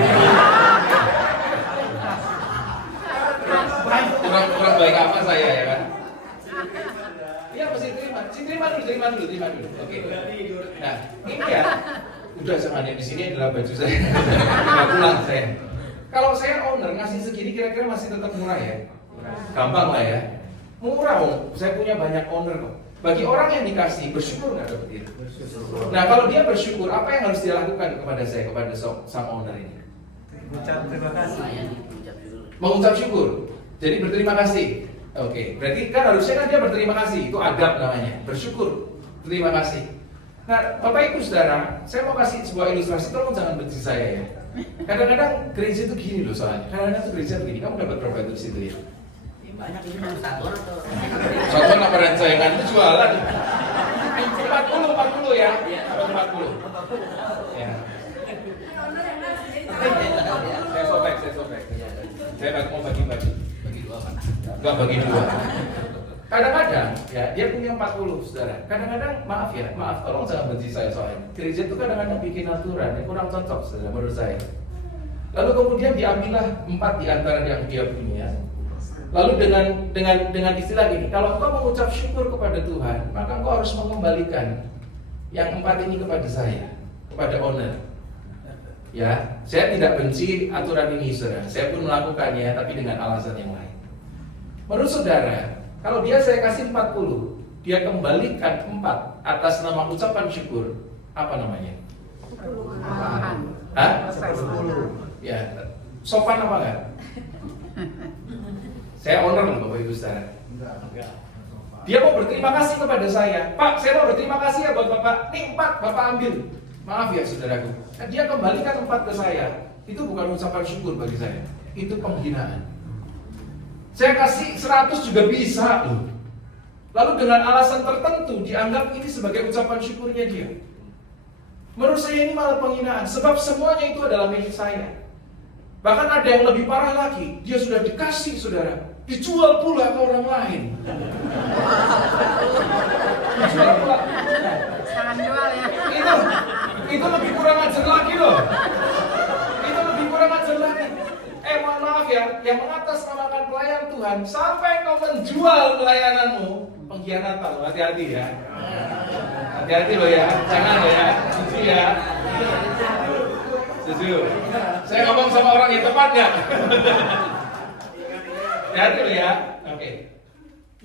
Kurang baik apa saya ya kan? Iya mesti terima dulu. Oke. Nah, ini ya. Udah sama di sini adalah baju saya. Enggak pulang saya. Kalau saya owner ngasih segini kira-kira masih tetap murah ya? Gampang lah ya. Murah saya punya banyak owner kok. Bagi orang yang dikasih, bersyukur nggak dapat itu? Nah kalau dia bersyukur, apa yang harus dia lakukan kepada saya, kepada sang owner ini? Mengucap terima kasih. Mengucap syukur. Jadi berterima kasih. Oke, berarti kan harusnya kan dia berterima kasih. Itu adab namanya, bersyukur. Terima kasih. Nah Bapak Ibu Saudara, saya mau kasih sebuah ilustrasi. Tolong jangan benci saya ya. Kadang-kadang gereja itu gini loh soalnya. Kadang-kadang tuh gereja begini. Kamu dapat berapa itu di situ ya? Banyak ini satu atau satu apa rencangan itu jualan 40 ya 40 ya. Saya sobek saya mau bagi dua kan? Enggak bagi dua. Kadang-kadang ya dia punya 40 saudara. Kadang-kadang maaf tolong jangan benci saya soalnya. Gereja itu kadang-kadang bikin aturan yang kurang cocok saudara menurut saya. Lalu kemudian diambillah 4 di antara yang dia punya. Lalu dengan istilah ini, kalau engkau mengucap syukur kepada Tuhan, maka engkau harus mengembalikan yang 4 ini kepada saya, kepada owner. Ya, saya tidak benci aturan ini, saudara. Saya pun melakukannya, tapi dengan alasan yang lain. Menurut saudara, kalau dia saya kasih 40, dia kembalikan 4 atas nama ucapan syukur, apa namanya? Hah? 10. Ya, sopan apa enggak? Saya owner loh Bapak Ibu Saudara. Dia mau berterima kasih kepada saya. Pak, saya mau berterima kasih ya buat Bapak. Nih 4, Bapak ambil. Maaf ya saudaraku. Dia kembalikan 4 ke saya. Itu bukan ucapan syukur bagi saya. Itu penghinaan. Saya kasih 100 juga bisa loh. Lalu dengan alasan tertentu dianggap ini sebagai ucapan syukurnya dia. Menurut saya ini malah penghinaan. Sebab semuanya itu adalah milik saya. Bahkan ada yang lebih parah lagi. Dia sudah dikasih saudara. Dijual pula ke orang lain. Dijual pula. Jangan jual ya. Itu lebih kurang ajar lagi loh. Itu lebih kurang ajar lagi. Mohon maaf ya, yang mengatasnamakan pelayan Tuhan sampai kau menjual pelayananmu, pengkhianatan. Hati-hati ya. Hati-hati loh ya. Jangan loh ya. Jujur ya. Jujur. Saya ngomong sama orang yang tepat nggak? Hati-hati loh ya. Oke.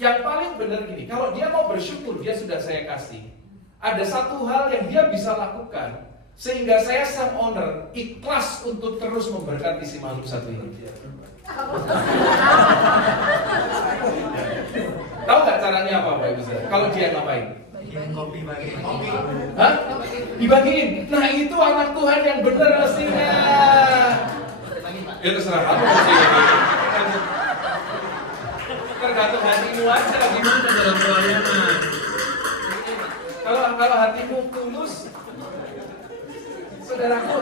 Yang paling benar gini, kalau dia mau bersyukur, dia sudah saya kasih. Ada satu hal yang dia bisa lakukan, sehingga saya sang owner ikhlas untuk terus memberkati si makhluk satu ini. Tahu nggak caranya apa Pak Ibu Saudara? Kalau dia ngapain? Bikin kopi bagi kopi. Hah? Dibagiin. Nah itu anak Tuhan yang benar mestinya. Ya terserah kamu mesti. Tergantung hatimu aja gimana dalam pelayanan. Kalau hatimu tulus, saudaraku.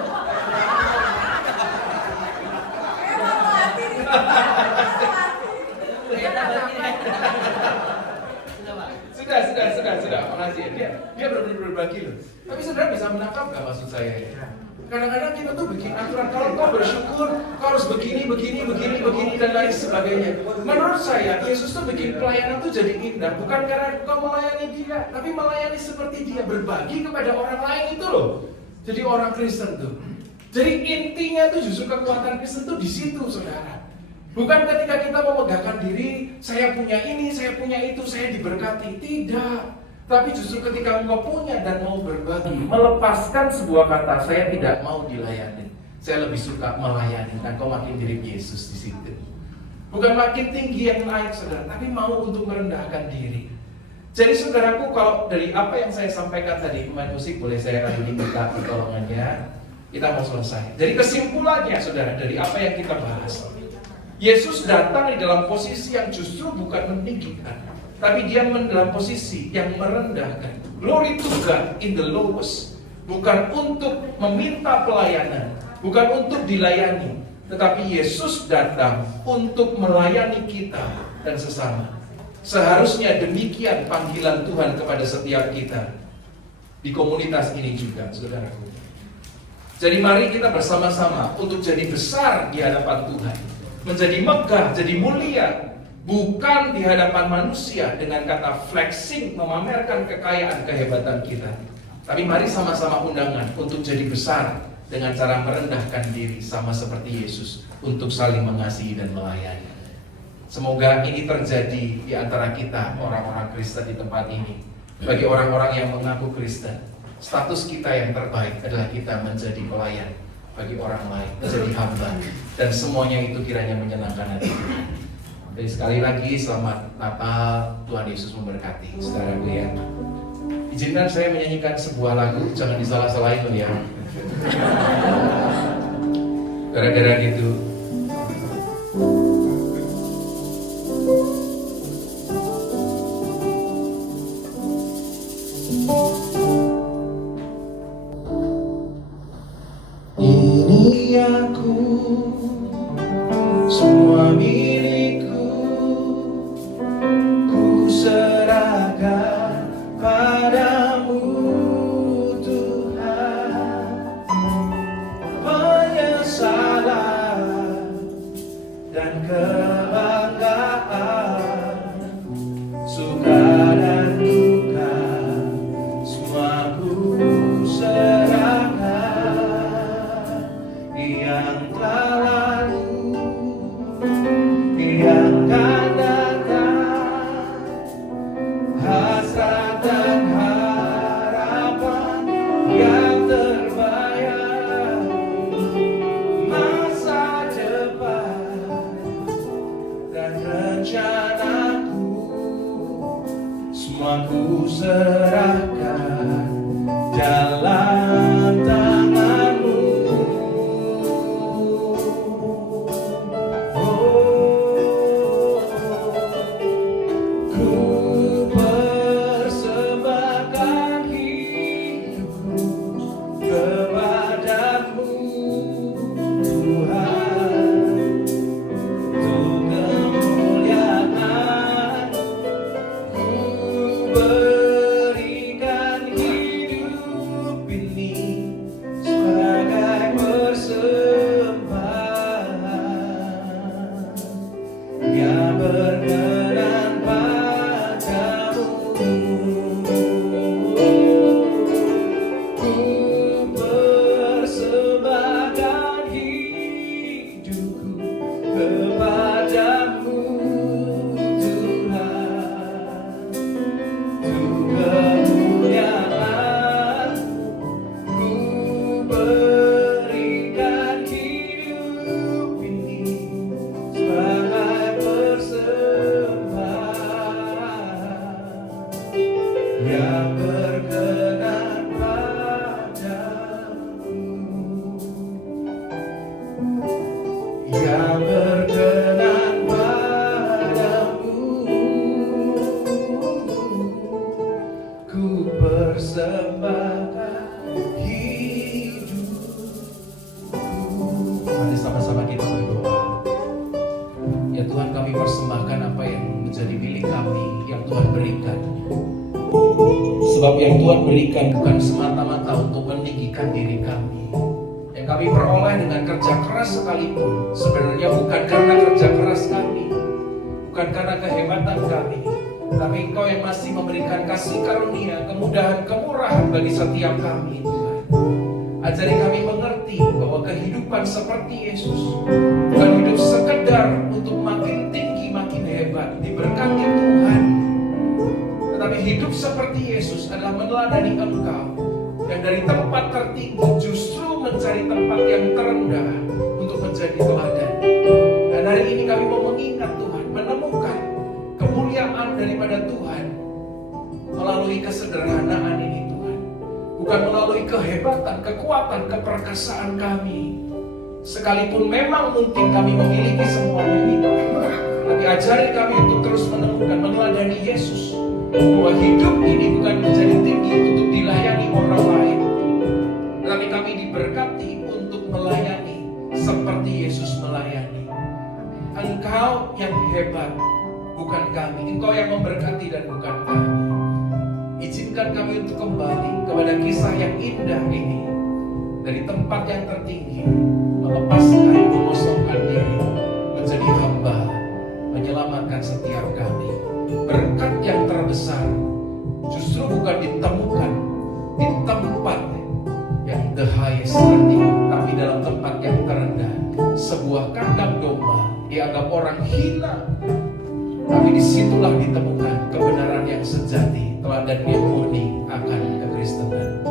Sudah. Makasih ya. Dia benar-benar berbagi loh. Tapi saudara bisa menangkap nggak maksud saya ya? Kadang-kadang kita tuh bikin aturan, kalau kau bersyukur, kau harus begini, dan lain sebagainya. Menurut saya, Yesus tuh bikin pelayanan tuh jadi indah, bukan karena kau melayani dia, tapi melayani seperti dia, berbagi kepada orang lain itu loh. Jadi orang Kristen tuh. Jadi intinya tuh justru kekuatan Kristen tuh di situ, saudara. Bukan ketika kita memegahkan diri, saya punya ini, saya punya itu, saya diberkati. Tidak. Tapi justru ketika engkau punya dan mau berbagi, melepaskan sebuah kata, saya tidak mau dilayani. Saya lebih suka melayani, dan kau makin mirip Yesus di situ. Bukan makin tinggi yang naik, saudara, tapi mau untuk merendahkan diri. Jadi saudaraku, kalau dari apa yang saya sampaikan tadi, pemain musik boleh saya rayu minta pertolongannya. Kita mau selesai. Jadi kesimpulannya, saudara, dari apa yang kita bahas, Yesus datang di dalam posisi yang justru bukan meninggikan, tapi dia dalam posisi yang merendahkan. Glory to God in the lowest. Bukan untuk meminta pelayanan, bukan untuk dilayani, tetapi Yesus datang untuk melayani kita dan sesama. Seharusnya demikian panggilan Tuhan kepada setiap kita di komunitas ini juga, saudaraku. Jadi mari kita bersama-sama untuk jadi besar di hadapan Tuhan, menjadi megah, jadi mulia, bukan di hadapan manusia dengan kata flexing, memamerkan kekayaan, kehebatan kita. Tapi mari sama-sama undangan untuk jadi besar dengan cara merendahkan diri sama seperti Yesus untuk saling mengasihi dan melayani. Semoga ini terjadi di antara kita, orang-orang Kristen di tempat ini. Bagi orang-orang yang mengaku Kristen, status kita yang terbaik adalah kita menjadi pelayan bagi orang lain, menjadi hamba, dan semuanya itu kiranya menyenangkan hati Tuhan. Jadi sekali lagi selamat Natal, Tuhan Yesus memberkati. Saudaraku ya, izinkan saya menyanyikan sebuah lagu, jangan disalah-salahin loh ya. Gara-gara gitu. Ini aku, semua milikku, ku serahkan padamu Tuhan. Penyesalan dan kebanggaan, suka dan duka, semua ku serahkan. Yang telah lalu, yang akan datang, hasrat dan harapan yang terbayang, masa depan dan rencanaku, semua ku serahkan dalam tanganmu. Berikan yang berkenan padamu, yang berkenan padamu. Ku persembahkan hidupku. Mari sama-sama kita berdoa. Ya Tuhan, kami persembahkan apa yang menjadi milik kami, yang Tuhan berikan. Sebab yang Tuhan berikan bukan semata-mata untuk meninggikan diri kami. Yang kami peroleh dengan kerja keras sekalipun sebenarnya bukan karena kerja keras kami, bukan karena kehebatan kami, tapi Engkau yang masih memberikan kasih karunia, kemudahan, kemurahan bagi setiap kami, Tuhan. Ajari kami mengerti bahwa kehidupan seperti Yesus bukan hidup sekedar untuk makin tinggi, makin hebat, diberkati Tuhan. Tetapi hidup seperti Yesus adalah meneladani Engkau yang dari tempat tertinggi justru mencari tempat yang terendah untuk menjadi teladan. Dan hari ini kami mau mengingat Tuhan, menemukan kemuliaan daripada Tuhan melalui kesederhanaan ini Tuhan. Bukan melalui kehebatan, kekuatan, keperkasaan kami. Sekalipun memang mungkin kami memiliki semuanya ini, tapi ajari kami untuk terus menemukan, meneladani Yesus, bahwa hidup ini bukan menjadi tinggi untuk dilayani orang lain, tetapi kami diberkati untuk melayani seperti Yesus melayani. Engkau yang hebat, bukan kami. Engkau yang memberkati dan bukan kami. Izinkan kami untuk kembali kepada kisah yang indah ini, dari tempat yang tertinggi, melepaskan, mengosongkan diri, menjadi hamba, menyelamatkan setiap kami. Berkat yang terbesar justru bukan ditemukan di tempat yang the highest tertinggi, tapi dalam tempat yang terendah. Sebuah kandang domba dianggap orang hina, tapi disitulah ditemukan kebenaran yang sejati, teladan yang murni akan kekristenan.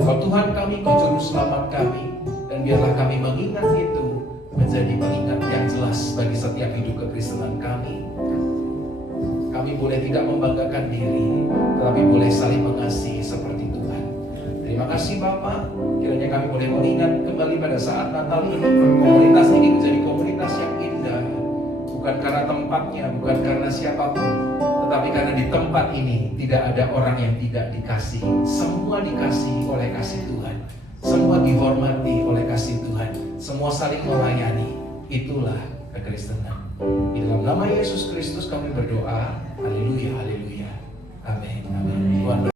Engkau Tuhan kami, Engkau Juru Selamat kami, dan biarlah kami mengingat itu menjadi pengingat yang jelas bagi setiap hidup kekristenan kami. Kami boleh tidak membanggakan diri, tetapi boleh saling mengasihi seperti Tuhan. Terima kasih Bapak, kiranya kami boleh mengingat kembali pada saat Natal ini, komunitas ini menjadi komunitas yang indah. Bukan karena tempatnya, bukan karena siapapun, tetapi karena di tempat ini tidak ada orang yang tidak dikasihi. Semua dikasihi oleh kasih Tuhan, semua dihormati oleh kasih Tuhan, semua saling melayani. Itulah kekristenan. Di dalam nama Yesus Kristus kami berdoa. Haleluya, haleluya. Amin, amin. Tuhan